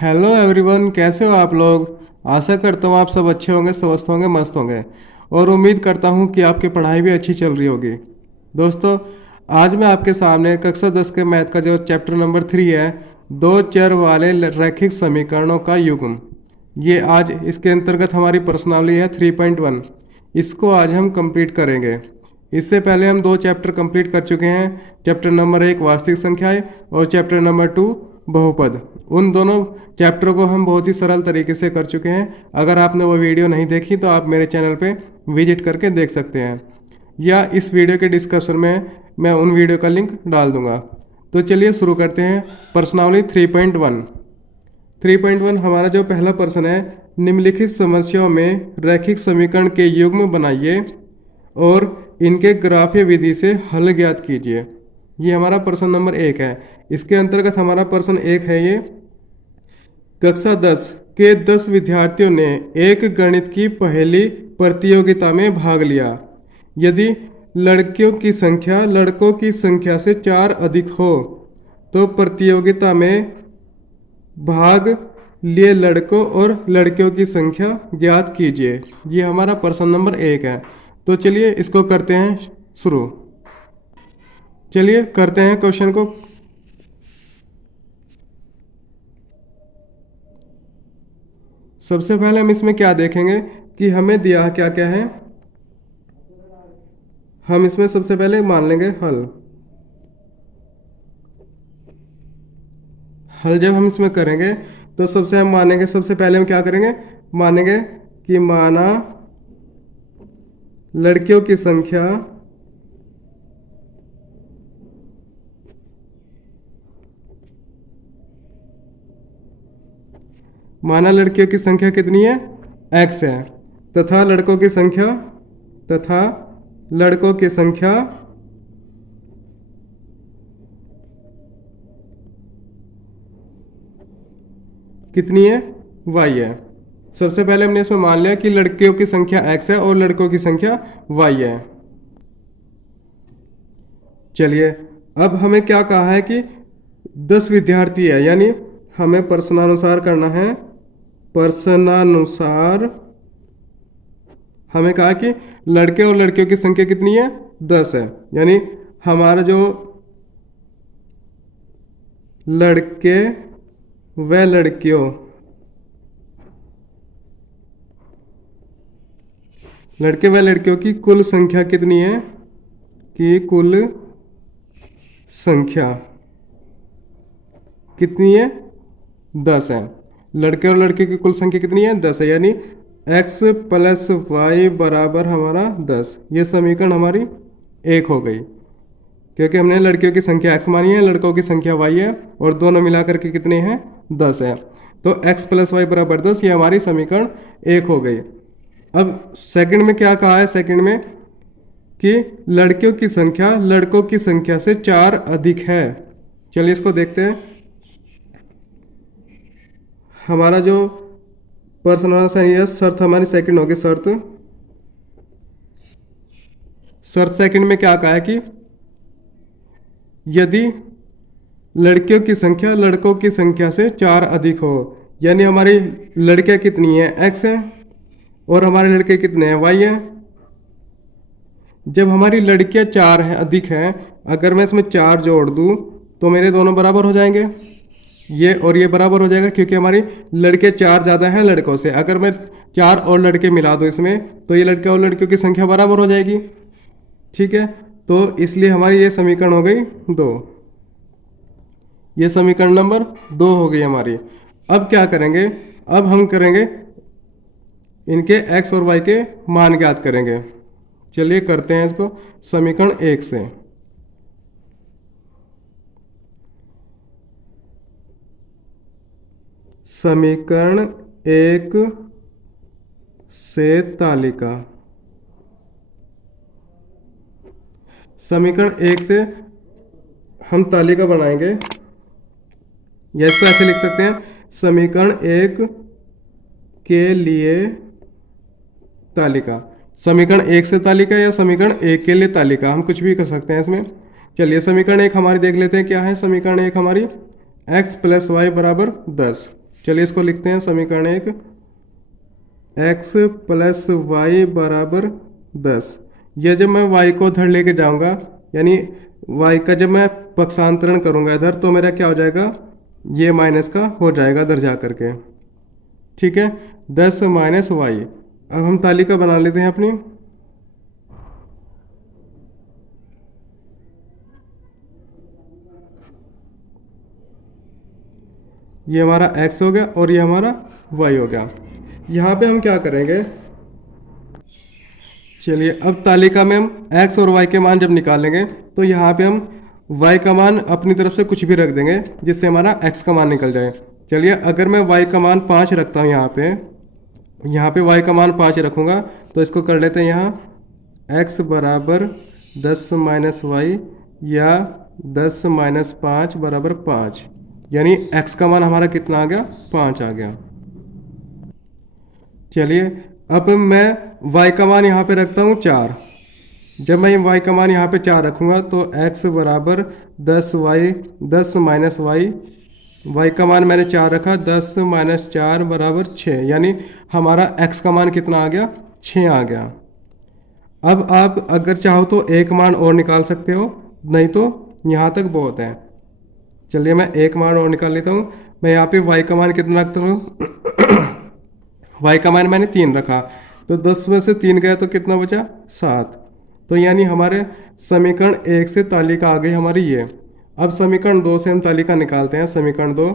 Hello everyone, कैसे हो आप लोग। आशा करता हूँ आप सब अच्छे होंगे, स्वस्थ होंगे, मस्त होंगे और उम्मीद करता हूँ कि आपकी पढ़ाई भी अच्छी चल रही होगी। दोस्तों, आज मैं आपके सामने कक्षा 10 के मैथ का जो चैप्टर नंबर 3 है, दो चर वाले रैखिक समीकरणों का युग्म, ये आज इसके अंतर्गत हमारी प्रश्नावली है 3.1। इसको आज हम कंप्लीट करेंगे। इससे पहले हम दो चैप्टर कंप्लीट कर चुके हैं। चैप्टर नंबर 1 वास्तविक संख्याएं और चैप्टर नंबर 2 बहुपद। उन दोनों चैप्टरों को हम बहुत ही सरल तरीके से कर चुके हैं। अगर आपने वो वीडियो नहीं देखी तो आप मेरे चैनल पे विजिट करके देख सकते हैं, या इस वीडियो के डिस्क्रिप्शन में मैं उन वीडियो का लिंक डाल दूंगा। तो चलिए शुरू करते हैं प्रश्नावली 3.1। 3.1 हमारा जो पहला प्रश्न है, निम्नलिखित समस्याओं में रैखिक समीकरण के युग्म बनाइए और इनके ग्राफीय विधि से हल ज्ञात कीजिए। ये हमारा प्रश्न नंबर 1 है। इसके अंतर्गत हमारा प्रश्न 1 है ये, कक्षा 10 के 10 विद्यार्थियों ने एक गणित की पहेली प्रतियोगिता में भाग लिया। यदि लड़कियों की संख्या लड़कों की संख्या से 4 अधिक हो तो प्रतियोगिता में भाग लिए लड़कों और लड़कियों की संख्या ज्ञात कीजिए। ये हमारा प्रश्न नंबर 1 है। तो चलिए इसको करते हैं शुरू। चलिए करते हैं क्वेश्चन को। सबसे पहले हम इसमें क्या देखेंगे कि हमें दिया क्या क्या है। हम इसमें सबसे पहले मान लेंगे हल। हल जब हम इसमें करेंगे तो सबसे हम मानेंगे, सबसे पहले हम क्या करेंगे, मानेंगे कि माना लड़कियों की संख्या कितनी है, x है, तथा लड़कों की संख्या कितनी है, y है। सबसे पहले हमने इसमें मान लिया कि लड़कियों की संख्या x है और लड़कों की संख्या y है। चलिए अब हमें क्या कहा है कि 10 विद्यार्थी है, यानी हमें प्रश्नानुसार करना है। प्रश्नानुसार हमें कहा कि लड़के और लड़कियों की संख्या कितनी है, 10 है। यानी हमारा जो लड़के व लड़कियों की कुल संख्या कितनी है, कि कुल संख्या कितनी है, 10 है। लड़के और लड़के की कुल संख्या कितनी है, 10 है। यानी x प्लस वाई बराबर हमारा 10। ये समीकरण हमारी 1 हो गई, क्योंकि हमने लड़कियों की संख्या x मानी है, लड़कों की संख्या y है, और दोनों मिलाकर के कितने हैं, 10 है। तो x प्लस वाई बराबर 10, ये हमारी समीकरण 1 हो गई। अब सेकंड में क्या कहा है, सेकंड में कि लड़कियों की संख्या लड़कों की संख्या से 4 अधिक है। चलिए इसको देखते हैं। हमारा जो प्रश्न शर्त हमारी सेकंड होगी, शर्त सेकंड में क्या कहा है कि यदि लड़कियों की संख्या लड़कों की संख्या से 4 अधिक हो, यानी हमारी लड़कियां कितनी है, x है, और हमारे लड़के कितने हैं, y है। जब हमारी लड़कियां 4 है अधिक हैं, अगर मैं इसमें 4 जोड़ दूं तो मेरे दोनों बराबर हो जाएंगे, ये और ये बराबर हो जाएगा, क्योंकि हमारी लड़के 4 ज़्यादा हैं लड़कों से। अगर मैं 4 और लड़के मिला दूं इसमें तो ये लड़के और लड़कियों की संख्या बराबर हो जाएगी। ठीक है, तो इसलिए हमारी ये समीकरण हो गई 2। ये समीकरण नंबर 2 हो गई हमारी। अब क्या करेंगे, अब हम करेंगे इनके x और y के मान ज्ञात करेंगे। चलिए करते हैं इसको समीकरण 1 से। समीकरण 1 से तालिका। समीकरण 1 से हम तालिका बनाएंगे, या इसको ऐसे लिख सकते हैं, समीकरण 1 के लिए तालिका। समीकरण 1 से तालिका या समीकरण 1 के लिए तालिका, हम कुछ भी कर सकते हैं इसमें। चलिए समीकरण 1 हमारी देख लेते हैं क्या है। समीकरण 1 हमारी x प्लस वाई बराबर 10। चलिए इसको लिखते हैं समीकरण एक, x प्लस वाई बराबर 10। यह जब मैं y को उधर लेके जाऊंगा, यानी y का जब मैं पक्षांतरण करूंगा इधर, तो मेरा क्या हो जाएगा, ये माइनस का हो जाएगा इधर जा करके। ठीक है, 10 माइनस वाई। अब हम तालिका बना लेते हैं अपनी। ये हमारा x हो गया और ये हमारा y हो गया। यहाँ पे हम क्या करेंगे, चलिए अब तालिका में हम x और y के मान जब निकालेंगे तो यहाँ पे हम y का मान अपनी तरफ से कुछ भी रख देंगे जिससे हमारा x का मान निकल जाए। चलिए अगर मैं y का मान 5 रखता हूँ यहाँ पे y का मान 5 रखूँगा, तो इसको कर लेते हैं यहाँ x बराबर 10 माइनस वाई, या 10 माइनस 5 बराबर 5, यानी x का मान हमारा कितना आ गया, 5 आ गया। चलिए अब मैं y का मान यहाँ पे रखता हूँ 4। जब मैं y का मान यहाँ पे 4 रखूँगा तो x बराबर 10 माइनस वाई, y का मान मैंने 4 रखा, 10 माइनस 4 बराबर 6, यानी हमारा x का मान कितना आ गया, 6 आ गया। अब आप अगर चाहो तो एक मान और निकाल सकते हो, नहीं तो यहाँ तक बहुत है। चलिए मैं एक मान और निकाल लेता हूँ। मैं यहाँ पे y का मान कितना रखता हूँ y का मान मैंने 3 रखा, तो 10 में से 3 गया तो कितना बचा, 7। तो यानी हमारे समीकरण 1 से तालिका आ गई हमारी ये। अब समीकरण 2 से हम तालिका निकालते हैं। समीकरण 2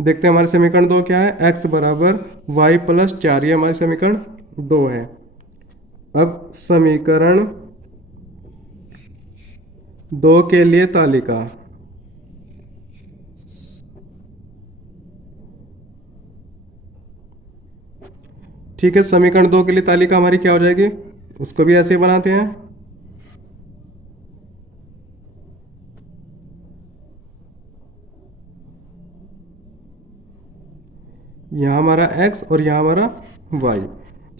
देखते हैं, हमारे समीकरण 2 क्या है, x बराबर y प्लस 4, ये हमारे समीकरण 2 है। अब समीकरण 2 के लिए तालिका, ठीक है, समीकरण 2 के लिए तालिका हमारी क्या हो जाएगी, उसको भी ऐसे ही बनाते हैं। यहाँ हमारा x और यहाँ हमारा y।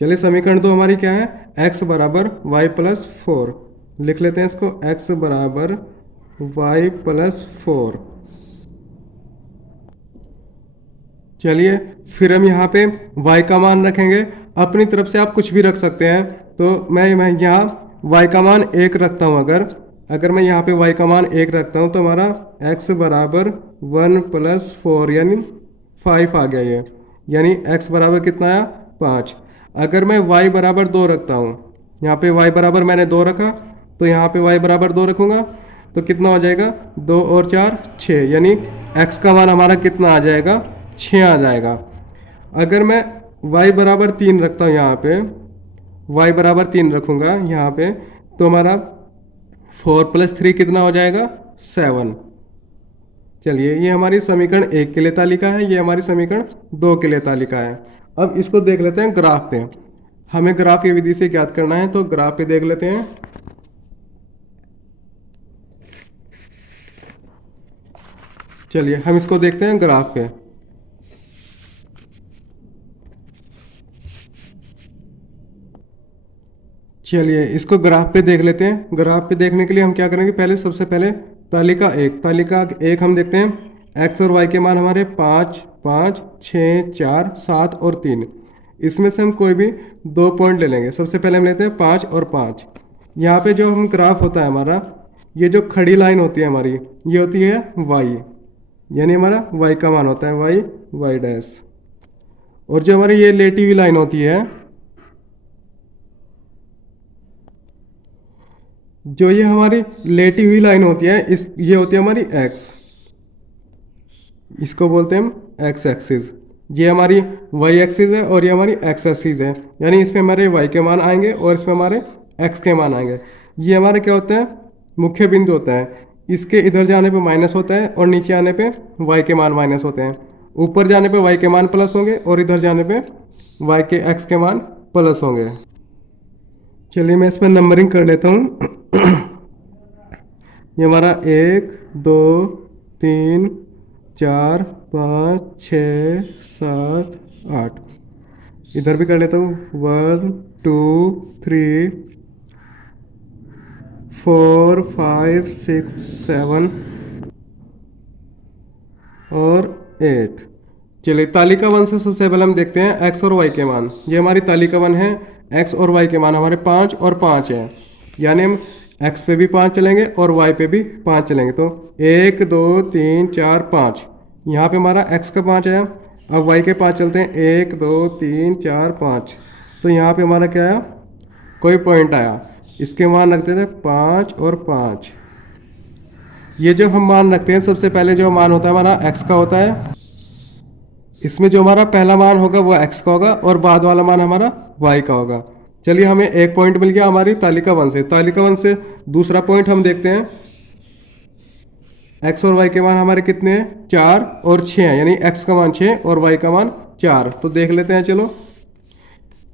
चलिए समीकरण 2 हमारी क्या है, x बराबर y प्लस 4, लिख लेते हैं इसको, x बराबर y प्लस 4। चलिए फिर हम यहाँ पे y का मान रखेंगे, अपनी तरफ से आप कुछ भी रख सकते हैं। तो मैं यहाँ y का मान 1 रखता हूँ। अगर मैं यहाँ पे y का मान 1 रखता हूँ तो हमारा x बराबर 1 प्लस 4 यानी 5 आ गया ये, यानी x बराबर कितना आया, 5। अगर मैं y बराबर 2 रखता हूँ, यहाँ पे y बराबर मैंने 2 रखा, तो यहाँ पे y बराबर 2 रखूँगा तो कितना हो जाएगा, 2 और 4 6, यानी x का मान हमारा कितना आ जाएगा, 6 आ जाएगा। अगर मैं y बराबर 3 रखता हूँ, यहाँ पे y बराबर 3 रखूँगा यहाँ पे, तो हमारा 4 प्लस 3 कितना हो जाएगा, 7। चलिए ये हमारी समीकरण 1 के लिए तालिका है, ये हमारी समीकरण 2 के लिए तालिका है। अब इसको देख लेते हैं ग्राफ पे। हमें ग्राफ की विधि से ज्ञात करना है, तो ग्राफ पे देख लेते हैं। चलिए हम इसको देखते हैं ग्राफ पे। चलिए इसको ग्राफ पे देख लेते हैं। ग्राफ पे देखने के लिए हम क्या करेंगे, पहले सबसे पहले तालिका एक हम देखते हैं। x और y के मान हमारे 5 5 6 4 7 और 3। इसमें से हम कोई भी 2 पॉइंट ले लेंगे। सबसे पहले हम लेते हैं 5 और 5। यहाँ पे जो हम ग्राफ होता है हमारा, ये जो खड़ी लाइन होती है हमारी, ये होती है y, यानी हमारा y का मान होता है y डैश। और जो हमारी ये लेटी हुई लाइन होती है, जो ये हमारी लेटी हुई लाइन होती है, ये होती है हमारी x, इसको बोलते हैं हम x एक्सिस। ये हमारी y एक्सिस है और ये हमारी x एक्सिस है, यानी इसमें हमारे y के मान आएंगे और इसमें हमारे x के मान आएंगे। ये हमारे क्या होता है, मुख्य बिंदु होता है। इसके इधर जाने पे माइनस होता है और नीचे आने पे y के मान माइनस होते हैं। ऊपर जाने पे y के मान प्लस होंगे और इधर जाने पे y के x के मान प्लस होंगे। चलिए मैं इसमें नंबरिंग कर लेता हूँ। ये हमारा 1 2 3 4 5 6 7 8, इधर भी कर लेता हूँ 1 2 3 4 5 6 7 और 8। चलिए तालिका वन से सबसे पहले हम देखते हैं एक्स और वाई के मान। ये हमारी तालिका वन है। एक्स और वाई के मान हमारे 5 और 5 हैं, यानी हम एक्स पे भी 5 चलेंगे और वाई पे भी 5 चलेंगे। तो 1 2 3 4 5, यहाँ पे हमारा एक्स का 5 आया। अब वाई के 5 चलते हैं, 1 2 3 4 5। तो यहाँ पे हमारा क्या आया, कोई पॉइंट आया। इसके मान रखते थे 5 और 5। ये जो हम मान रखते हैं, सबसे पहले जो मान होता है हमारा एक्स का होता है। इसमें जो हमारा पहला मान होगा वो एक्स का होगा और बाद वाला मान हमारा वाई का होगा। चलिए हमें एक पॉइंट मिल गया हमारी तालिका वन से। तालिका वन से दूसरा पॉइंट हम देखते हैं, एक्स और वाई के मान हमारे कितने हैं, 4 और 6 हैं, यानी एक्स का मान 6 और वाई का मान 4। तो देख लेते हैं, चलो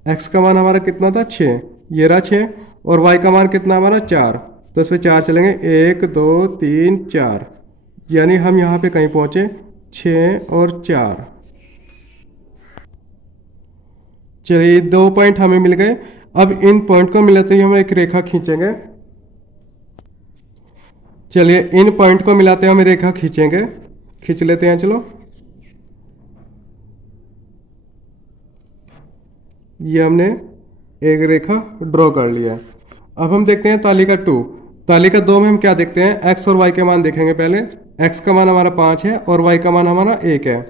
एक्स का मान हमारा कितना था, 6, ये रहा 6, और वाई का मान कितना हमारा 4। तो इस पर 4 चलेंगे, 1 2 3 4, यानी हम यहाँ पे कहीं पहुँचे 6 और 4। चलिए 2 पॉइंट हमें मिल गए। अब इन पॉइंट को मिलाते ही हम एक रेखा खींचेंगे। चलिए इन पॉइंट को मिलाते हैं हम रेखा खींचेंगे, खींच लेते हैं। चलो ये हमने एक रेखा ड्रॉ कर लिया है। अब हम देखते हैं तालिका 2। तालिका 2 में हम क्या देखते हैं, एक्स और वाई के मान देखेंगे। पहले एक्स का मान हमारा 5 है और वाई का मान हमारा 1 है।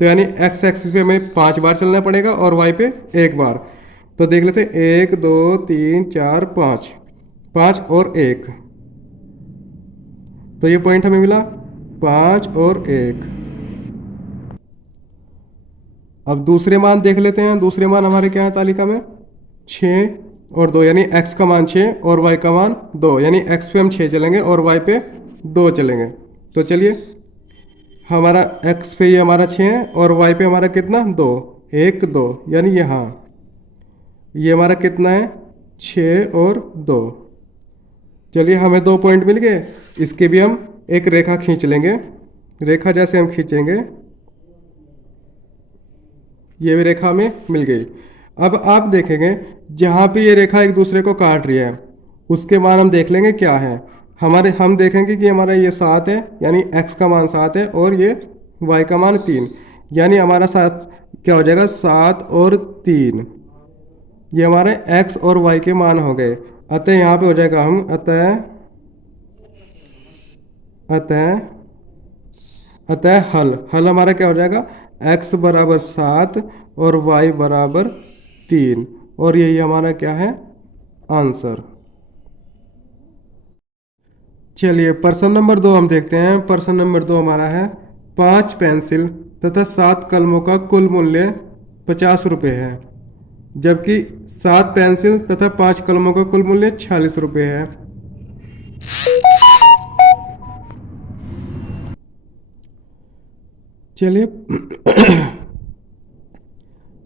तो यानी एक्स एक्सिस पे हमें 5 बार चलना पड़ेगा और वाई पे 1 बार। तो देख लेते हैं, 1 2 3 4 5, 5 और 1। तो ये पॉइंट हमें मिला 5 और 1। अब दूसरे मान देख लेते हैं। दूसरे मान हमारे क्या है तालिका में, 6 और 2, यानी x का मान 6 और y का मान 2, यानी x पे हम 6 चलेंगे और y पे 2 चलेंगे। तो चलिए हमारा x पे ये हमारा 6 है और y पे हमारा कितना, 2, 1 2, यानी यहाँ ये हमारा कितना है, 6 और 2। चलिए हमें 2 पॉइंट मिल गए। इसके भी हम एक रेखा खींच लेंगे। रेखा जैसे हम खींचेंगे, ये भी रेखा हमें मिल गई। अब आप देखेंगे जहाँ पे ये रेखा एक दूसरे को काट रही है, उसके मान हम देख लेंगे क्या है। हम देखेंगे कि हमारा ये 7 है, यानी x का मान 7 है, और ये y का मान 3, यानी हमारा 7 क्या हो जाएगा, 7 और 3। ये हमारे x और y के मान हो गए। अतः यहाँ पे हो जाएगा हम अतः अतः हल हमारा क्या हो जाएगा, x बराबर 7 और y बराबर 3, और यही हमारा क्या है, आंसर। चलिए प्रश्न नंबर 2 हम देखते हैं। प्रश्न नंबर 2 हमारा है, 5 पेंसिल तथा 7 कलमों का कुल मूल्य 50 रुपये है, जबकि 7 पेंसिल तथा 5 कलमों का कुल मूल्य 46 रुपये है।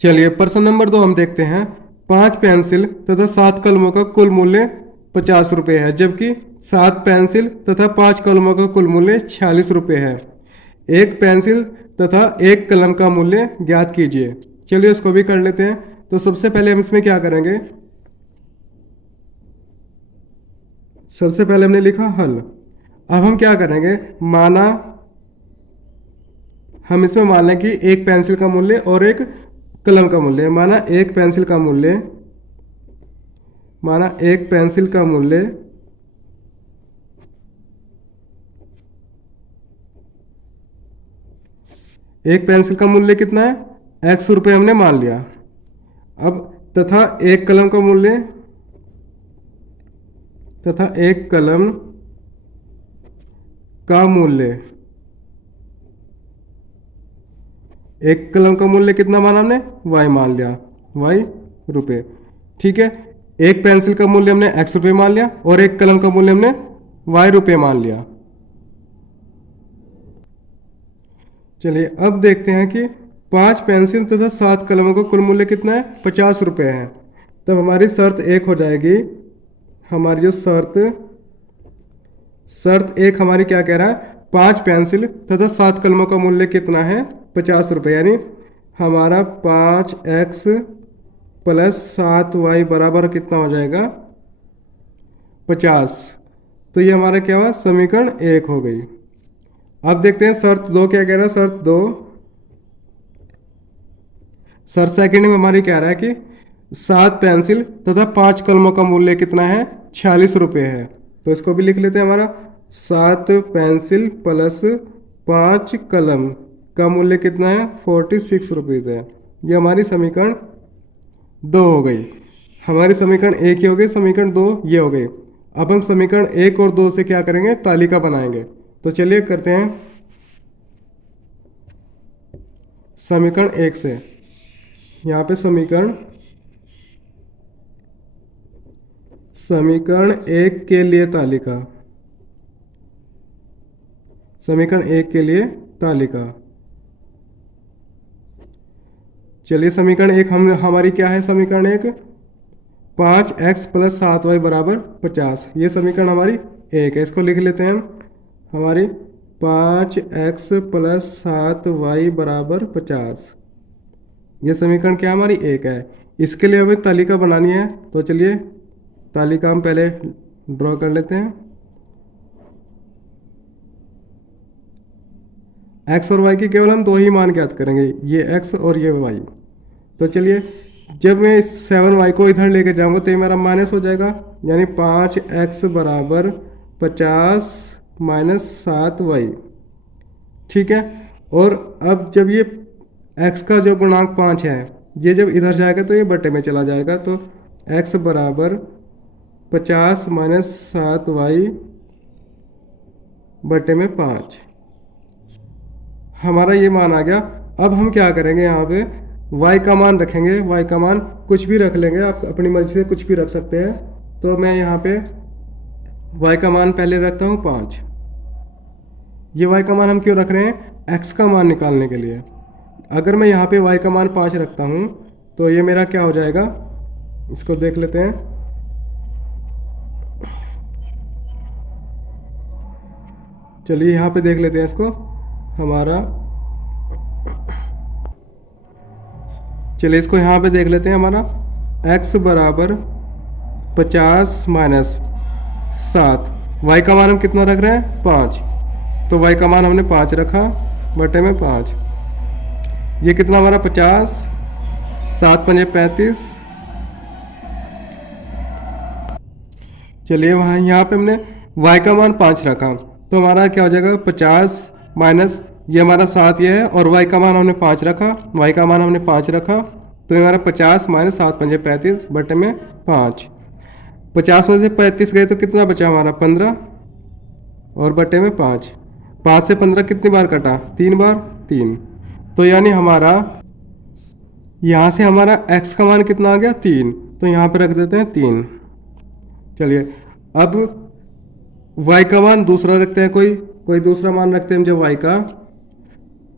चलिए प्रश्न नंबर 2 हम देखते हैं। 5 पेंसिल तथा 7 कलमों का कुल मूल्य 50 रुपये है, जबकि 7 पेंसिल तथा 5 कलमों का कुल मूल्य 46 रुपये है। एक पेंसिल तथा एक कलम का मूल्य ज्ञात कीजिए। चलिए इसको भी कर लेते हैं। तो सबसे पहले हम इसमें क्या करेंगे, सबसे पहले हमने लिखा हल। अब हम क्या करेंगे, माना हम इसमें मान लें कि एक पेंसिल का मूल्य और एक कलम का मूल्य। माना एक पेंसिल का मूल्य, एक पेंसिल का मूल्य कितना है, x रुपये हमने मान लिया। अब तथा एक कलम का मूल्य, तथा एक कलम का मूल्य, एक कलम का मूल्य कितना माना हमने, y मान लिया, y रुपये। ठीक है, एक पेंसिल का मूल्य हमने x रुपये मान लिया और एक कलम का मूल्य हमने y रुपये मान लिया। चलिए अब देखते हैं कि 5 पेंसिल तथा 7 कलमों का कुल मूल्य कितना है, 50 रुपये है। तब हमारी शर्त एक हो जाएगी। हमारी जो शर्त एक हमारी क्या कह रहा है, 5 पेंसिल तथा 7 कलमों का मूल्य कितना है, 50 रुपये, यानी हमारा 5x प्लस 7y बराबर कितना हो जाएगा, 50। तो ये हमारा क्या हुआ, समीकरण 1 हो गई। अब देखते हैं शर्त 2 क्या कह रहा है। शर्त 2, सर सेकंड में हमारी कह रहा है कि 7 पेंसिल तथा 5 कलमों का मूल्य कितना है, 46 रुपये है। तो इसको भी लिख लेते हैं। हमारा 7 पेंसिल प्लस 5 कलम का मूल्य कितना है, 46 रुपीज़ है। ये हमारी समीकरण 2 हो गई। हमारी समीकरण 1 ये हो गई, समीकरण 2 ये हो गई। अब हम समीकरण 1 और 2 से क्या करेंगे, तालिका बनाएंगे। तो चलिए करते हैं समीकरण 1 से। यहाँ पे समीकरण 1 के लिए तालिका, समीकरण 1 के लिए तालिका। चलिए समीकरण 1 हमारी क्या है, समीकरण 1 5x प्लस 7y बराबर 50। ये समीकरण हमारी 1 है। इसको लिख लेते हैं हम। हमारी 5x प्लस 7y बराबर 50। ये समीकरण क्या हमारी 1 है। इसके लिए हमें तालिका बनानी है। तो चलिए तालिका हम पहले ड्रॉ कर लेते हैं। x और y की केवल हम 2 ही मान ज्ञात करेंगे, ये x और ये y। तो चलिए जब मैं इस 7y को इधर लेके जाऊंगा तो ये मेरा माइनस हो जाएगा, यानी 5x बराबर 50 माइनस 7y। ठीक है। और अब जब ये x का जो गुणांक 5 है, ये जब इधर जाएगा तो ये बटे में चला जाएगा। तो x बराबर 50 माइनस 7y बटे में 5, हमारा ये मान आ गया। अब हम क्या करेंगे, यहाँ पे y का मान रखेंगे। y का मान कुछ भी रख लेंगे, आप अपनी मर्जी से कुछ भी रख सकते हैं। तो मैं यहाँ पे y का मान पहले रखता हूँ 5। ये y का मान हम क्यों रख रहे हैं, x का मान निकालने के लिए। अगर मैं यहाँ पे y का मान 5 रखता हूँ तो ये मेरा क्या हो जाएगा, इसको देख लेते हैं। चलिए यहाँ पे देख लेते हैं इसको। हमारा चलिए इसको यहाँ पे देख लेते हैं। हमारा x बराबर 50 माइनस 7, y का मान हम कितना रख रहे हैं, 5। तो y का मान हमने 5 रखा बटे में 5। ये कितना हमारा 50, 7 पंजे 35। चलिए वहाँ यहाँ पे हमने y का मान 5 रखा, तो हमारा क्या हो जाएगा 50 माइनस ये हमारा 7 ये है, और y का मान हमने 5 रखा, y का मान हमने 5 रखा। तो ये हमारा 50 माइनस 7 पंजे 35 बटे में 5। 50 में से 35 गए तो कितना बचा हमारा 15, और बटे में 5। 5 से 15 कितनी बार कटा, 3 बार, 3। तो यानी हमारा यहाँ से हमारा x का मान कितना आ गया, 3। तो यहाँ पे रख देते हैं 3। चलिए अब y का मान दूसरा रखते हैं, कोई दूसरा मान रखते हैं जब y का।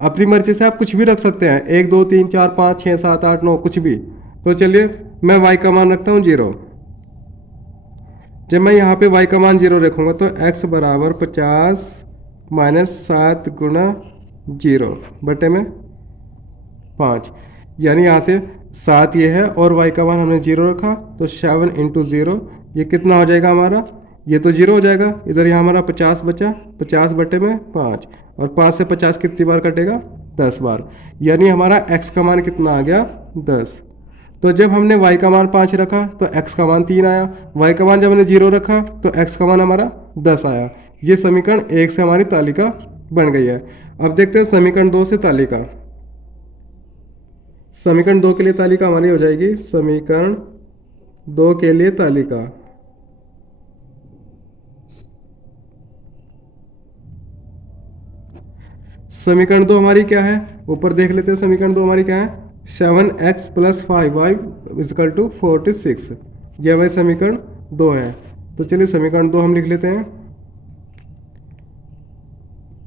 अपनी मर्जी से आप कुछ भी रख सकते हैं, 1 2 3 4 5 6 7 8 9 कुछ भी। तो चलिए मैं y का मान रखता हूँ 0। जब मैं यहाँ पे y का मान 0 रखूँगा तो x बराबर 50 माइनस 7 गुणा 0 बटे में 5। यानी यहाँ से 7 ये है और y का मान हमने 0 रखा, तो 7 इंटू 0 ये कितना हो जाएगा हमारा, ये तो 0 हो जाएगा। इधर यहाँ हमारा 50 बचा, 50 बटे में 5, और 5 से 50 कितनी बार कटेगा, 10 बार। यानी हमारा x का मान कितना आ गया, 10। तो जब हमने y का मान 5 रखा तो x का मान 3 आया, y का मान जब हमने 0 रखा तो x का मान हमारा 10 आया। ये समीकरण 1 से हमारी तालिका बन गई है। अब देखते हैं समीकरण 2 से तालिका। समीकरण 2 के लिए तालिका हमारी हो जाएगी, समीकरण 2 के लिए तालिका। समीकरण 2 हमारी क्या है, ऊपर देख लेते हैं। समीकरण 2 हमारी क्या है, 7x plus 5y is equal to 46। यह हमारी समीकरण 2 है। तो चलिए समीकरण 2 हम लिख लेते हैं।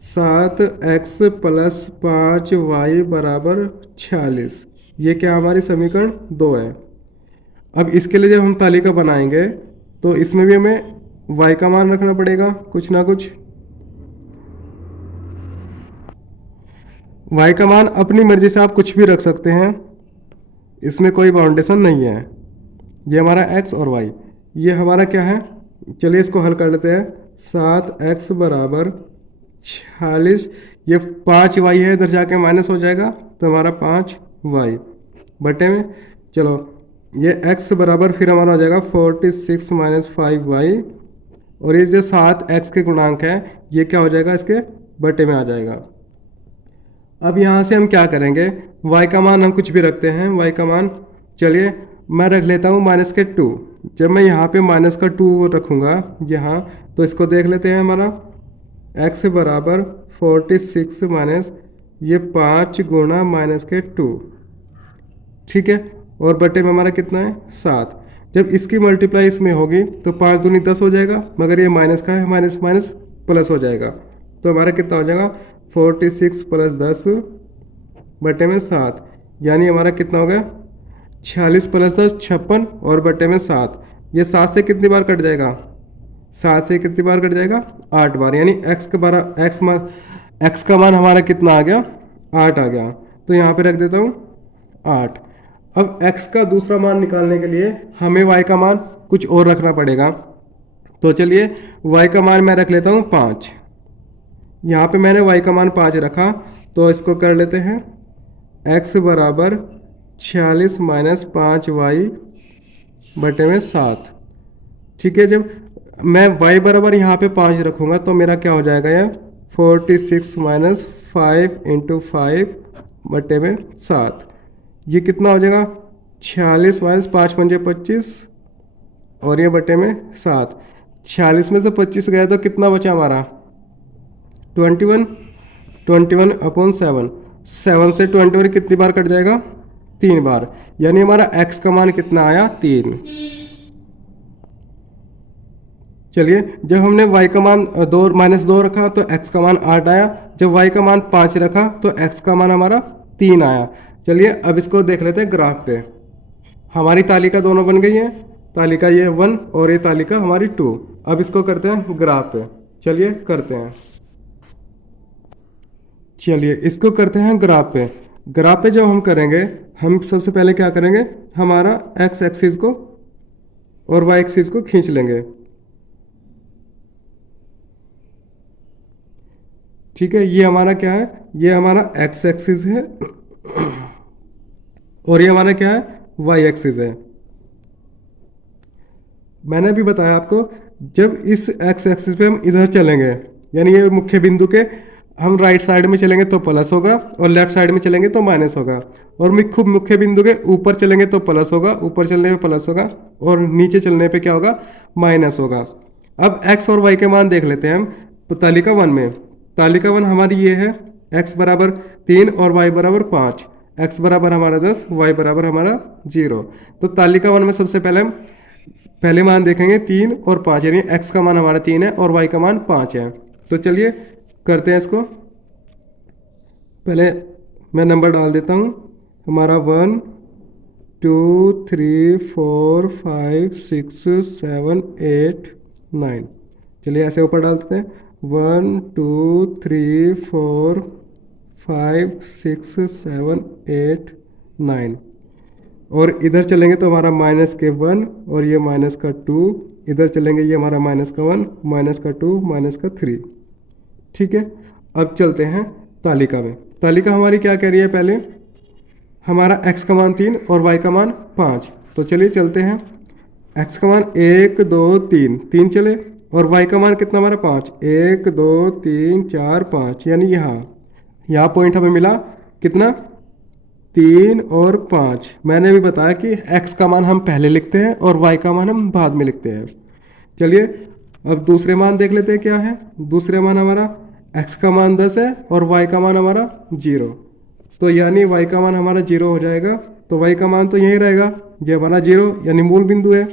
7x प्लस 5y बराबर 46। ये क्या हमारी समीकरण 2 है। अब इसके लिए जब हम तालिका बनाएंगे तो इसमें भी हमें y का मान रखना पड़ेगा कुछ ना कुछ। y का मान अपनी मर्जी से आप कुछ भी रख सकते हैं, इसमें कोई बाउंडेशन नहीं है। ये हमारा x और y, ये हमारा क्या है, चलिए इसको हल कर लेते हैं। 7x बराबर 46, ये 5y है, इधर जाके माइनस हो जाएगा तो हमारा 5y। बटे में, चलो ये x बराबर फिर हमारा हो जाएगा 46 माइनस 5y, और ये जो 7x के गुणांक है ये क्या हो जाएगा, इसके बटे में आ जाएगा। अब यहाँ से हम क्या करेंगे, y का मान हम कुछ भी रखते हैं, y का मान चलिए मैं रख लेता हूँ -2। जब मैं यहाँ पे -2 रखूँगा यहाँ, तो इसको देख लेते हैं, हमारा x बराबर 46 माइनस ये 5 गुणा -2, ठीक है, और बटे में हमारा कितना है 7। जब इसकी मल्टीप्लाई इसमें होगी तो 5 दूनी 10 हो जाएगा, मगर ये माइनस का है, माइनस माइनस प्लस हो जाएगा, तो हमारा कितना हो जाएगा 46 प्लस 10 बटे में 7, यानी हमारा कितना हो गया 46 प्लस 10 56 और बटे में 7। ये 7 से कितनी बार कट जाएगा, 7 से कितनी बार कट जाएगा 8 बार, यानी x का मान हमारा कितना आ गया 8 आ गया। तो यहाँ पे रख देता हूँ 8। अब x का दूसरा मान निकालने के लिए हमें y का मान कुछ और रखना पड़ेगा, तो चलिए y का मान मैं रख लेता हूँ 5। यहाँ पे मैंने y का मान 5 रखा, तो इसको कर लेते हैं x बराबर 46 माइनस 5y बटे में 7, ठीक है। जब मैं y बराबर यहाँ पे 5 रखूँगा तो मेरा क्या हो जाएगा, यह 46 माइनस 5 इंटू 5 बटे में 7, ये कितना हो जाएगा 46 माइनस 5 पंजे 25 और ये बटे में 7। 46 में से 25 गया तो कितना बचा हमारा 21 अपॉन 7। 7 से 21 कितनी बार कट जाएगा 3 बार, यानी हमारा x का मान कितना आया 3। चलिए जब हमने y का मान -2 रखा तो x का मान 8 आया, जब y का मान 5 रखा तो x का मान हमारा 3 आया। चलिए अब इसको देख लेते हैं ग्राफ पे। हमारी तालिका दोनों बन गई है, तालिका ये 1 और ये तालिका हमारी 2। अब इसको करते हैं ग्राफ पे, चलिए करते हैं। चलिए इसको करते हैं ग्राफ पे। ग्राफ पे जब हम करेंगे, हम सबसे पहले क्या करेंगे, हमारा x एक्सिस को और y एक्सिस को खींच लेंगे, ठीक है। ये हमारा क्या है, ये हमारा x एक्सिस है और ये हमारा क्या है y एक्सिस है। मैंने अभी बताया आपको, जब इस x एक्सिस पे हम इधर चलेंगे, यानी ये मुख्य बिंदु के हम राइट साइड में चलेंगे तो प्लस होगा और लेफ्ट साइड में चलेंगे तो माइनस होगा, और मुख्य बिंदु के ऊपर चलेंगे तो प्लस होगा, ऊपर चलने पे प्लस होगा और नीचे चलने पे क्या होगा माइनस होगा। अब x और y के मान देख लेते हैं हम तालिका 1 में। तालिका 1 हमारी ये है, x बराबर 3 और y बराबर 5, x बराबर हमारा 10, y बराबर हमारा 0। तो तालिका 1 में सबसे पहले हम पहले मान देखेंगे 3 और 5, यानी x का मान हमारा 3 है और y का मान 5 है। तो चलिए करते हैं इसको। पहले मैं नंबर डाल देता हूँ, हमारा 1 2 3 4 5 6 7 8 9। चलिए ऐसे ऊपर डाल देते हैं 1 2 3 4 5 6 7 8 9, और इधर चलेंगे तो हमारा -1 और ये -2, इधर चलेंगे ये हमारा -1 -2 -3, ठीक है। अब चलते हैं तालिका में। तालिका हमारी क्या कह रही है, पहले हमारा x का मान 3 और y का मान 5। तो चलिए चलते हैं, x का मान 1 2 3 चले, और y का मान कितना हमारा 5, 1 2 3 4 5, यानी यहाँ पॉइंट हमें मिला कितना 3 और 5। मैंने भी बताया कि x का मान हम पहले लिखते हैं और y का मान हम बाद में लिखते हैं। चलिए अब दूसरे मान देख लेते हैं क्या है। दूसरे मान हमारा x का मान 10 है और y का मान हमारा 0, तो यानी y का मान हमारा 0 हो जाएगा। तो y का मान तो यही रहेगा, ये हमारा 0 यानी मूल बिंदु है,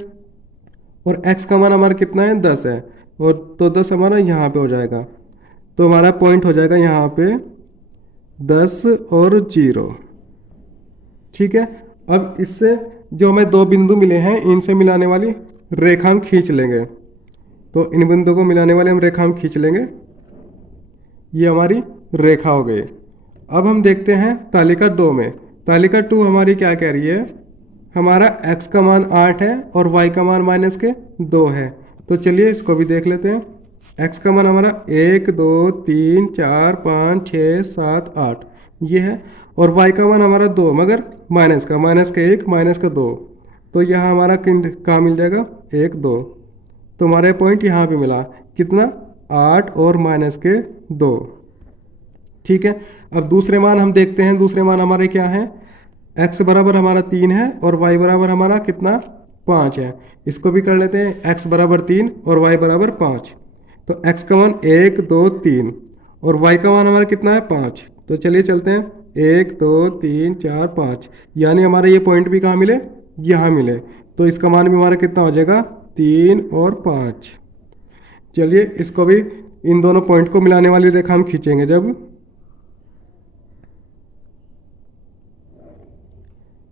और x का मान हमारा कितना है 10 है, और तो 10 हमारा यहाँ पे हो जाएगा, तो हमारा पॉइंट हो जाएगा यहाँ पे 10 और 0, ठीक है। अब इससे जो हमें दो बिंदु मिले हैं, इनसे मिलाने वाली रेखा हम खींच लेंगे। तो इन बिंदुओं को मिलाने वाले हम रेखा हम खींच लेंगे, ये हमारी रेखा हो गई। अब हम देखते हैं तालिका 2 में। तालिका 2 हमारी क्या कह रही है, हमारा x का मान 8 है और y का मान -2 है। तो चलिए इसको भी देख लेते हैं। x का मान हमारा 1 2 3 4 5 6 7 8 ये है, और y का मान हमारा 2 मगर माइनस का 1 माइनस का 2, तो यहाँ हमारा कहाँ मिल जाएगा 1 2। तो हमारा पॉइंट यहाँ पे मिला कितना 8 और -2। ठीक है, अब दूसरे मान हम देखते हैं। दूसरे मान हमारे क्या हैं, x बराबर हमारा 3 है और y बराबर हमारा कितना 5 है। इसको भी कर लेते हैं, x बराबर 3 और y बराबर 5। तो x का मान 1 2 3 और y का मान हमारा कितना है 5। तो चलिए चलते हैं, 1 2 3 4 5, यानी हमारे ये पॉइंट भी कहाँ मिले, यहाँ मिले। तो इसका मान भी हमारा कितना हो जाएगा 3 और 5। चलिए इसको भी, इन दोनों पॉइंट को मिलाने वाली रेखा हम खींचेंगे। जब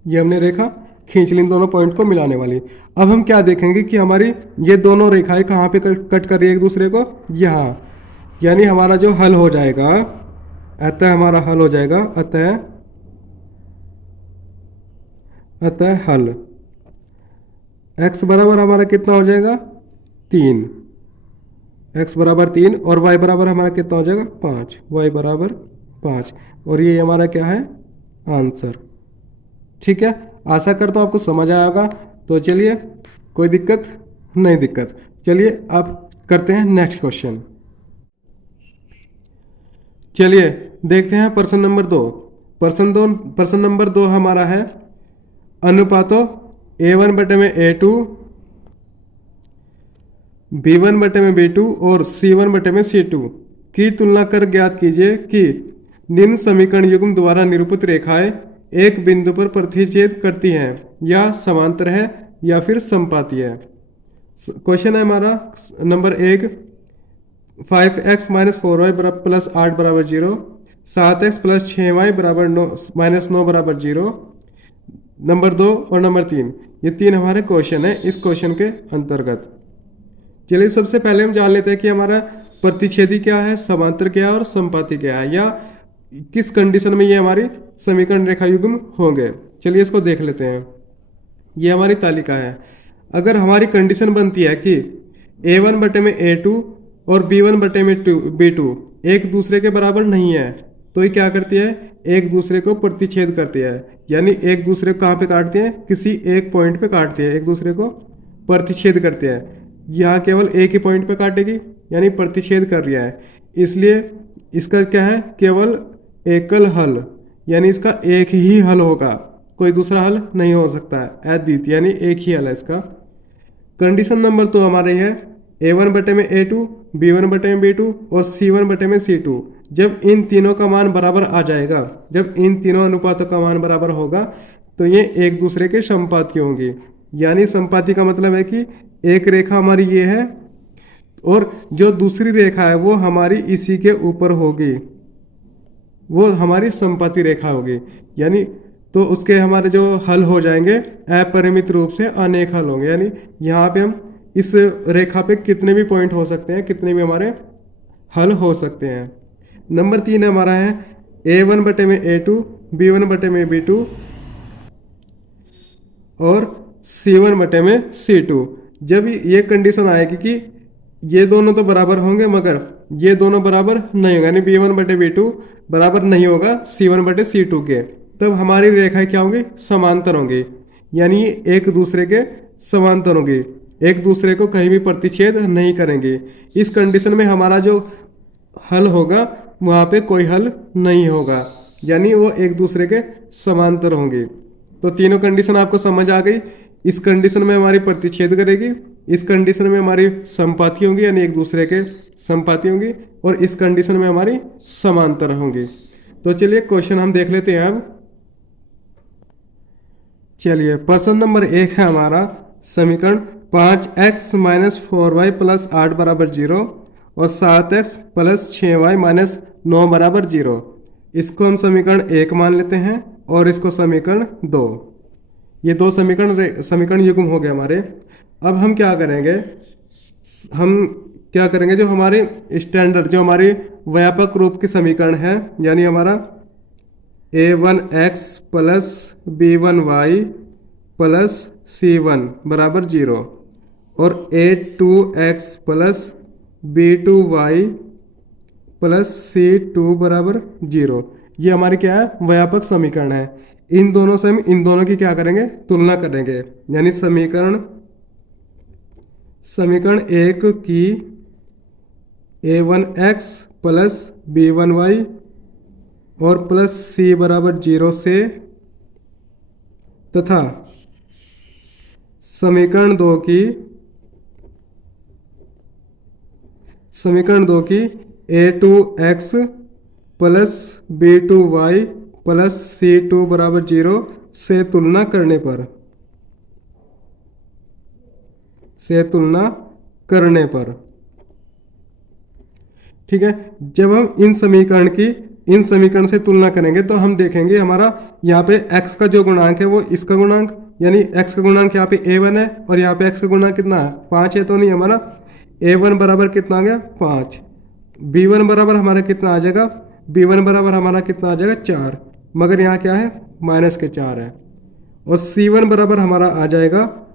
ये हमने रेखा खींच ली इन दोनों पॉइंट को मिलाने वाली, अब हम क्या देखेंगे कि हमारी ये दोनों रेखाएं कहाँ पे कट कर रही है एक दूसरे को, यहाँ। यानी हमारा जो हल हो जाएगा, अतः हमारा हल हो जाएगा, अतः हल x बराबर हमारा कितना हो जाएगा 3, x बराबर 3 और y बराबर हमारा कितना हो जाएगा 5, y बराबर 5। और ये हमारा क्या है आंसर। ठीक है, आशा करता हूँ आपको समझ आया होगा। तो चलिए, कोई दिक्कत नहीं दिक्कत, चलिए अब करते हैं नेक्स्ट क्वेश्चन। चलिए देखते हैं प्रश्न नंबर 2। प्रश्न नंबर 2 हमारा है अनुपातों a1 बटे में a2, b1 बटे में b2 और c1 बटे में c2 की तुलना कर ज्ञात कीजिए कि निम्न समीकरण युग्म द्वारा निरूपित रेखाएं एक बिंदु पर प्रतिच्छेद करती हैं या समांतर है या फिर समपाती है। क्वेश्चन है हमारा नंबर 1, 5x - 4y प्लस 8 बराबर 0, 7x प्लस 6y बराबर -9 बराबर 0। नंबर 2 और नंबर 3, ये 3 हमारे क्वेश्चन है इस क्वेश्चन के अंतर्गत। चलिए सबसे पहले हम जान लेते हैं कि हमारा प्रतिच्छेदी क्या है, समांतर क्या है और समपाती क्या है, या किस कंडीशन में ये हमारी समीकरण रेखा युग्म होंगे। चलिए इसको देख लेते हैं। ये हमारी तालिका है। अगर हमारी कंडीशन बनती है कि a1 बटे में a2 और b1 बटे में b2 एक दूसरे के बराबर नहीं है, तो ये क्या करती है, एक दूसरे को प्रतिच्छेद करती है। यानी एक दूसरे को कहाँ पे काटते हैं, किसी एक पॉइंट पे काटते हैं, एक दूसरे को प्रतिच्छेद करते हैं। यहाँ केवल एक ही पॉइंट पे काटेगी, यानी प्रतिच्छेद कर रहा है, इसलिए इसका क्या है केवल एकल हल, यानी इसका एक ही हल होगा, कोई दूसरा हल नहीं हो सकता है। अद्वितीय यानी एक ही हल है इसका। कंडीशन नंबर 2 हमारे है a1 बटे में a2, b1 बटे में b2 और c1 बटे में c2। जब इन तीनों का मान बराबर आ जाएगा, जब इन तीनों अनुपातों का मान बराबर होगा, तो ये एक दूसरे के समपाती होंगी। यानी समपाती का मतलब है कि एक रेखा हमारी ये है और जो दूसरी रेखा है वो हमारी इसी के ऊपर होगी, वो हमारी समपाती रेखा होगी। यानी तो उसके हमारे जो हल हो जाएंगे अपरिमित रूप से अनेक हल होंगे। यानी यहाँ पे हम इस रेखा पे कितने भी पॉइंट हो सकते हैं, कितने भी हमारे हल हो सकते हैं। नंबर 3 हमारा है a1 बटे में a2, b1 बटे में b2 और c1 बटे में c2। जब ये कंडीशन आएगी कि ये दोनों तो बराबर होंगे मगर ये दोनों बराबर नहीं होगा, यानी b1 बटे b2 बराबर नहीं होगा c1 बटे c2 के, तब हमारी रेखाएं क्या होंगी, समांतर होंगी। यानी एक दूसरे के समांतर होंगी, एक दूसरे को कहीं भी प्रतिच्छेद नहीं करेंगे। इस कंडीशन में हमारा जो हल होगा वहाँ पे कोई हल नहीं होगा, यानी वो एक दूसरे के समांतर होंगे। तो तीनों कंडीशन आपको समझ आ गई। इस कंडीशन में हमारी प्रतिच्छेद करेगी, इस कंडीशन में हमारी समपाती होंगी यानी एक दूसरे के समपाती होंगी, और इस कंडीशन में हमारी समांतर होंगी। तो चलिए क्वेश्चन हम देख लेते हैं अब। चलिए प्रश्न नंबर 1 है हमारा समीकरण 5x - 4y प्लस 8 बराबर 0 और 7x प्लस 6y - 9 बराबर 0। इसको हम समीकरण 1 मान लेते हैं और इसको समीकरण 2। ये दो समीकरण युग्म हो गए हमारे। अब हम क्या करेंगे, जो हमारे स्टैंडर्ड, जो हमारे व्यापक रूप के समीकरण है, यानी हमारा a1x plus b1y plus c1 बराबर 0 और a2x plus b2y plus c2 बराबर 0, ये हमारी क्या है, व्यापक समीकरण है। इन दोनों से हम इन दोनों की क्या करेंगे, तुलना करेंगे। यानी समीकरण एक की a1x प्लस b1y और प्लस c बराबर 0 से, तथा समीकरण दो की a2x plus b2y plus c2 बराबर 0 से तुलना करने पर ठीक है। जब हम इन समीकरण से तुलना करेंगे तो हम देखेंगे हमारा यहाँ पे x का जो गुणांक है वो इसका गुणांक, यानी x का गुणांक यहाँ पे a1 है और यहाँ पे x का गुणांक कितना है, 5 है। तो नहीं, हमारा a1 बराबर कितना आ गया, 5। b1 बराबर हमारा कितना आ जाएगा, b1 बराबर हमारा कितना आ जाएगा, 4। मगर यहाँ क्या है, माइनस के 4 है। और c1 बराबर हमारा आ जाएगा,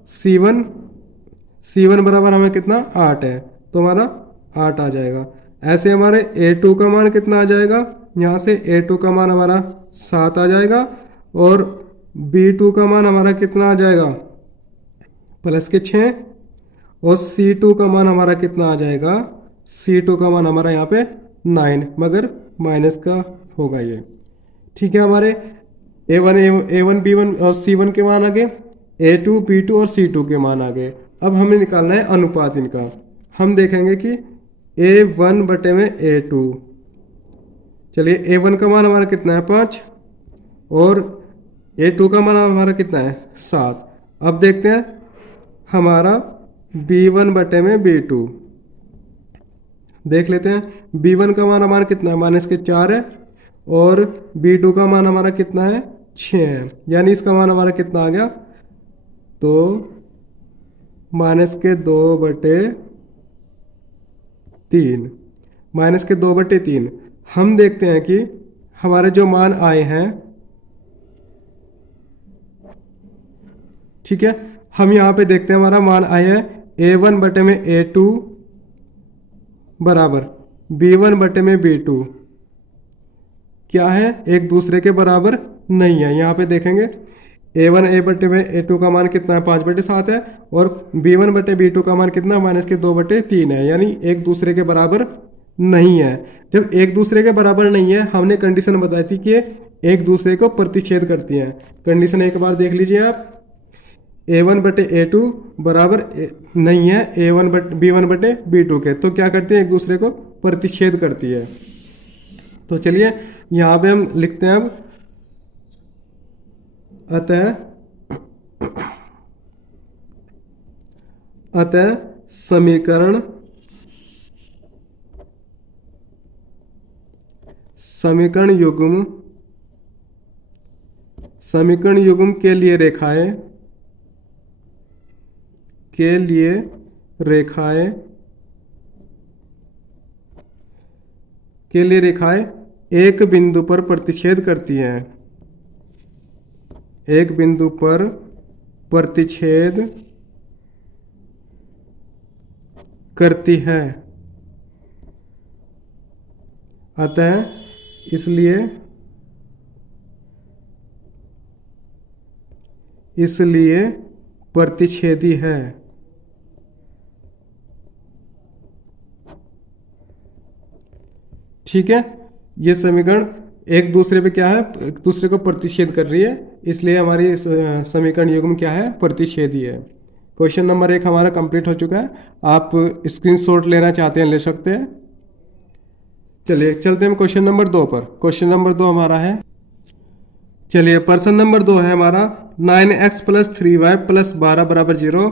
c1 बराबर हमें कितना, 8 है। तो हमारा 8 आ जाएगा। ऐसे हमारे a2 का मान कितना आ जाएगा, यहाँ से a2 का मान हमारा 7 आ जाएगा और b2 का मान हमारा कितना आ जाएगा, प्लस के 6। और c2 का मान हमारा कितना आ जाएगा, c2 का मान हमारा यहाँ पे 9, मगर माइनस का होगा ये। ठीक है, हमारे a1 b1 और c1 के मान आ गए, a2 b2 और c2 के मान आ गए। अब हमें निकालना है अनुपात इनका। हम देखेंगे कि a1 बटे में a2, चलिए a1 का मान हमारा कितना है, 5 और a2 का मान हमारा कितना है, 7। अब देखते हैं हमारा b1 बटे में b2, देख लेते हैं। b1 का मान हमारा कितना है, माइनस के 4 है और b2 का मान हमारा कितना है, 6 है। यानी इसका मान हमारा कितना आ गया, तो माइनस के 2/3, माइनस के 2/3। हम देखते हैं कि हमारे जो मान आए हैं, ठीक है, हम यहाँ पे देखते हैं हमारा मान आया है a1 बटे में a2 बराबर b1 बटे में b2, क्या है, एक दूसरे के बराबर नहीं है। यहाँ पे देखेंगे a1 a बटे में a2 का मान कितना है, 5/7 है और b1 बटे b2 का मान कितना, माइनस के 2/3 है। यानी एक दूसरे के बराबर नहीं है। जब एक दूसरे के बराबर नहीं है, हमने कंडीशन बताई थी कि एक दूसरे को प्रतिच्छेद करती हैं। कंडीशन एक बार देख लीजिए आप, a1 बटे a2 बराबर नहीं है b1 बटे b2 के, तो क्या करती है, एक दूसरे को प्रतिच्छेद करती है। तो चलिए यहाँ पे हम लिखते हैं अब, अतः समीकरण युग्म के लिए रेखाएं एक बिंदु पर प्रतिच्छेद करती हैं, एक बिंदु पर प्रतिच्छेद करती है। अतः इसलिए प्रतिच्छेदी है। ठीक है, ये समीकरण एक दूसरे पे क्या है, एक दूसरे को प्रतिच्छेद कर रही है, इसलिए हमारी समीकरण युग्म क्या है, प्रतिच्छेदी है। क्वेश्चन नंबर 1 हमारा कंप्लीट हो चुका है। आप स्क्रीनशॉट लेना चाहते हैं ले सकते हैं। चलिए चलते हैं क्वेश्चन नंबर 2 पर। क्वेश्चन नंबर 2 हमारा है, चलिए प्रश्न नंबर 2 है हमारा, 9x प्लस 3y प्लस 12 बराबर 0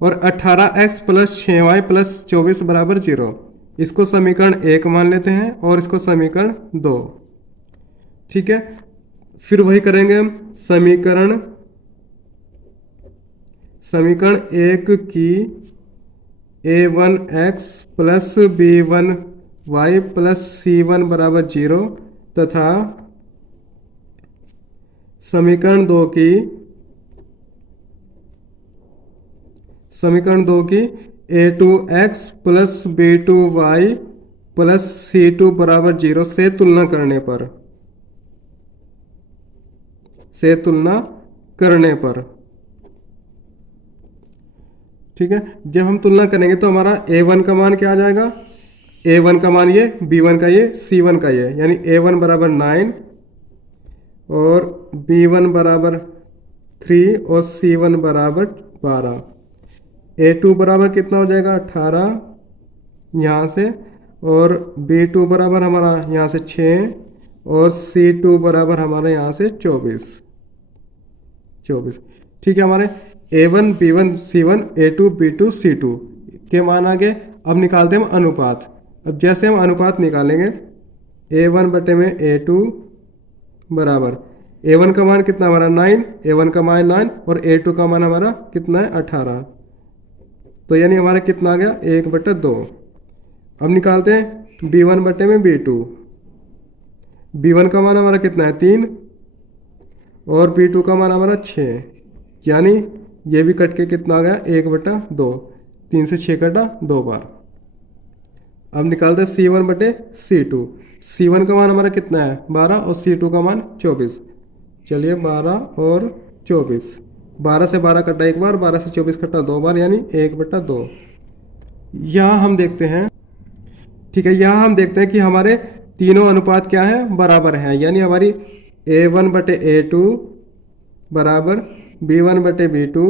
और 18x प्लस 6y प्लस 24 बराबर 0। इसको समीकरण 1 मान लेते हैं और इसको समीकरण 2। ठीक है, फिर वही करेंगे हम, समीकरण 1 की a1x plus b1y plus c1 बराबर 0 तथा समीकरण 2 की a2x plus b2y plus c2 बराबर 0 से तुलना करने पर। से तुलना करने पर। ठीक है, जब हम तुलना करेंगे तो हमारा A1 का मान क्या आ जाएगा, A1 का मान ये, B1 का ये, C1 का ये, यानी A1 बराबर 9 और B1 बराबर 3 और C1 बराबर 12। A2 बराबर कितना हो जाएगा 18 यहाँ से, और B2 बराबर हमारा यहाँ से 6 और C2 बराबर हमारे यहाँ से 24। ठीक है, हमारे A1 B1 C1 A2 B2 C2 के मान आ गए। अब निकालते हैं हम अनुपात। अब जैसे हम अनुपात निकालेंगे, A1 बटे में A2 बराबर, A1 का मान कितना हमारा 9, A1 का मान 9 और A2 का मान हमारा कितना है 18, तो यानी हमारा कितना आ गया 1/2। अब निकालते हैं B1 बटे में B2। B1 का मान हमारा कितना है 3 और B2 का मान हमारा 6, यानी ये भी कट के कितना आ गया 1/2, 3 से 6 कटा 2 बार। अब निकालते हैं C1 बटे C2। C1 का मान हमारा कितना है 12 और C2 का मान 24। चलिए 12 और 24, 12 से 12 कटा एक बार, 12 से 24 कटा 2 बार, यानी 1/2। यहाँ हम देखते हैं, ठीक है, यहाँ हम देखते हैं कि हमारे तीनों अनुपात क्या है बराबर हैं, यानी हमारी A1 बटे A2 बराबर B1 बटे B2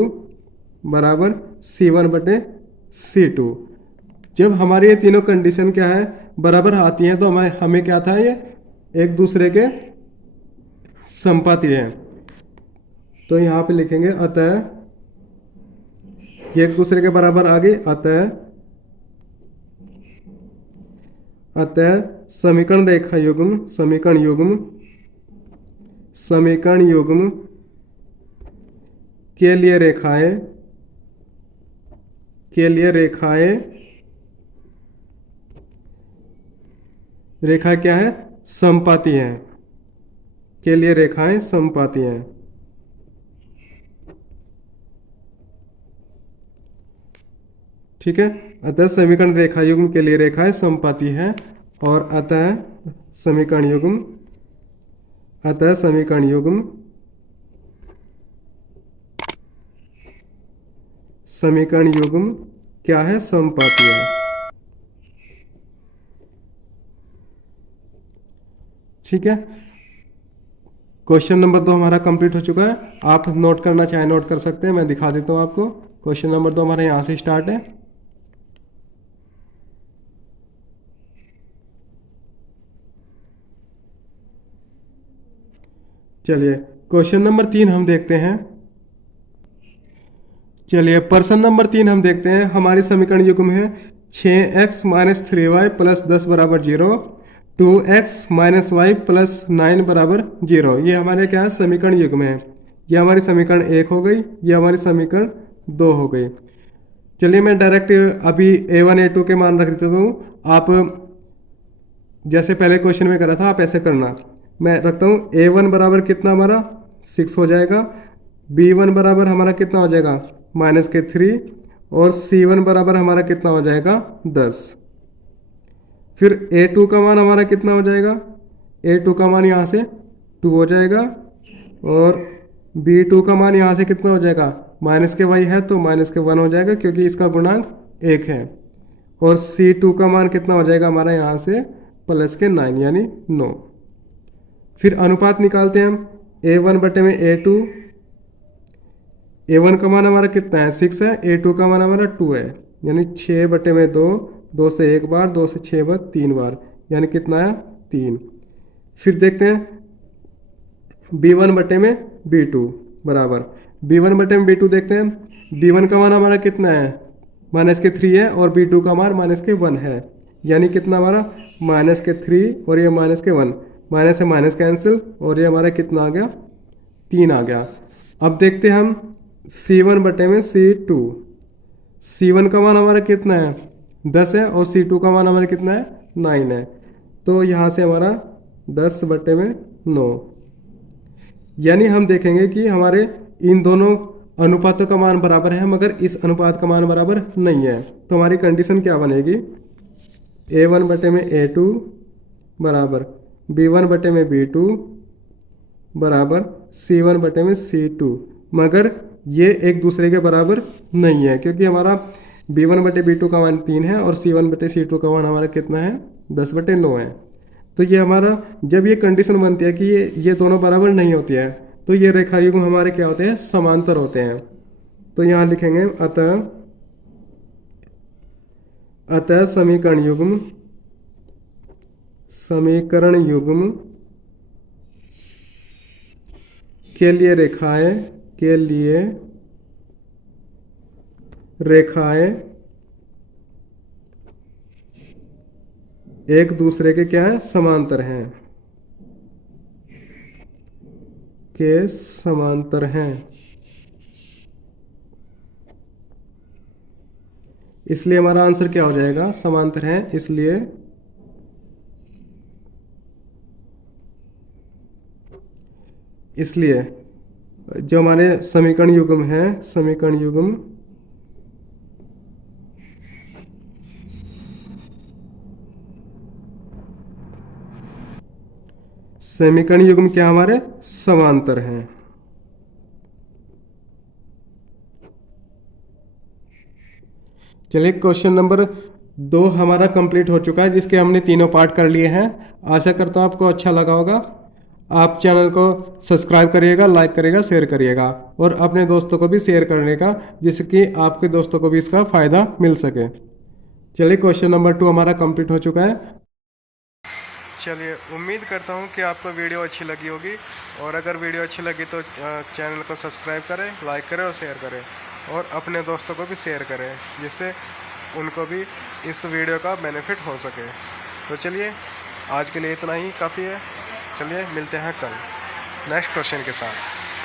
बराबर C1 बटे C2। जब हमारी ये तीनों कंडीशन क्या है बराबर आती हैं तो हमें क्या था, ये एक दूसरे के संपाती है। तो यहाँ पे लिखेंगे अतः, ये एक दूसरे के बराबर आ गई, अतः समीकरण रेखा युग्म, समीकरण युग्म के लिए रेखा क्या है समपाती है, के लिए रेखाएं समपाती हैं। ठीक है, अतः समीकरण रेखा युग्म के लिए रेखाएं समपाती हैं, और अतः समीकरण युग्म क्या है समपाती है। ठीक है, क्वेश्चन नंबर 2 हमारा कंप्लीट हो चुका है। आप नोट करना चाहे नोट कर सकते हैं, मैं दिखा देता हूं आपको। क्वेश्चन नंबर 2 हमारा यहां से स्टार्ट है। चलिए क्वेश्चन नंबर 3 हम देखते हैं। चलिए प्रश्न नंबर 3 हम देखते हैं। हमारी समीकरण युग्म है 6x - 3y + 10 बराबर 0, 2x - y + 9 बराबर 0। ये हमारे क्या है समीकरण युग्म है। ये हमारी समीकरण 1 हो गई, ये हमारी समीकरण 2 हो गई। चलिए मैं डायरेक्ट अभी A1 A2 के मान रख देता हूँ। आप जैसे पहले क्वेश्चन में करा था आप ऐसे करना। मैं रखता हूँ A1 बराबर कितना हमारा 6 हो जाएगा, B1 बराबर हमारा कितना हो जाएगा -3 और C1 बराबर हमारा कितना हो जाएगा 10। फिर A2 का मान हमारा कितना हो जाएगा, A2 का मान यहाँ से 2 हो जाएगा, और B2 का मान यहाँ से कितना हो जाएगा -y है तो -1 हो जाएगा क्योंकि इसका गुणांक 1 है, और C2 का मान कितना हो जाएगा हमारा यहाँ से +9 यानी 9। फिर अनुपात निकालते हैं हम A1 बटे में A2। A1 का मान हमारा कितना है 6 है, A2 का मान हमारा 2 है, यानी 6 बटे में 2, 2 से 1 बार, 2 से 6 बार 3 बार, यानी कितना आया 3। फिर देखते हैं B1 बटे में B2 बराबर, B1 बटे में B2 देखते हैं। B1 का मान हमारा कितना है -3 है और B2 का मान -1 है, यानी कितना हमारा -3 और ये -1, माइनस से माइनस कैंसिल, और ये हमारा कितना आ गया 3 आ गया। अब देखते हैं हम C1 बटे में C2। C1 का मान हमारा कितना है 10 है और C2 का मान हमारा कितना है 9 है, तो यहाँ से हमारा 10 बटे में 9, यानी हम देखेंगे कि हमारे इन दोनों अनुपातों का मान बराबर है मगर इस अनुपात का मान बराबर नहीं है। तो हमारी कंडीशन क्या बनेगी, A1 बटे में A2 बराबर B1 बटे में B2 बराबर C1 बटे में C2, मगर ये एक दूसरे के बराबर नहीं है क्योंकि हमारा B1 बटे B2 का मान 3 है और C1 बटे C2 का मान हमारा कितना है 10 बटे 9 है। तो ये हमारा जब ये कंडीशन बनती है कि ये दोनों बराबर नहीं होती है तो ये रेखा युग्म हमारे क्या होते हैं, समांतर होते हैं। तो यहाँ लिखेंगे अतः समीकरण युग्म के लिए रेखाएं एक दूसरे के क्या है, समांतर हैं, समांतर हैं। इसलिए हमारा आंसर क्या हो जाएगा, समांतर हैं। इसलिए जो हमारे समीकरण युग्म है, समीकरण युग्म क्या हमारे समांतर हैं। चलिए क्वेश्चन नंबर 2 हमारा कंप्लीट हो चुका है, जिसके हमने तीनों पार्ट कर लिए हैं। आशा करता हूँ आपको अच्छा लगा होगा। आप चैनल को सब्सक्राइब करिएगा, लाइक करिएगा, शेयर करिएगा और अपने दोस्तों को भी शेयर करने का, जिससे कि आपके दोस्तों को भी इसका फ़ायदा मिल सके। चलिए क्वेश्चन नंबर 2 हमारा कंप्लीट हो चुका है। चलिए उम्मीद करता हूँ कि आपको वीडियो अच्छी लगी होगी और अगर वीडियो अच्छी लगी तो चैनल को सब्सक्राइब करें, लाइक करें और शेयर करें और अपने दोस्तों को भी शेयर करें, जिससे उनको भी इस वीडियो का बेनिफिट हो सके। तो चलिए आज के लिए इतना ही काफ़ी है। चलिए मिलते हैं कल नेक्स्ट क्वेश्चन के साथ।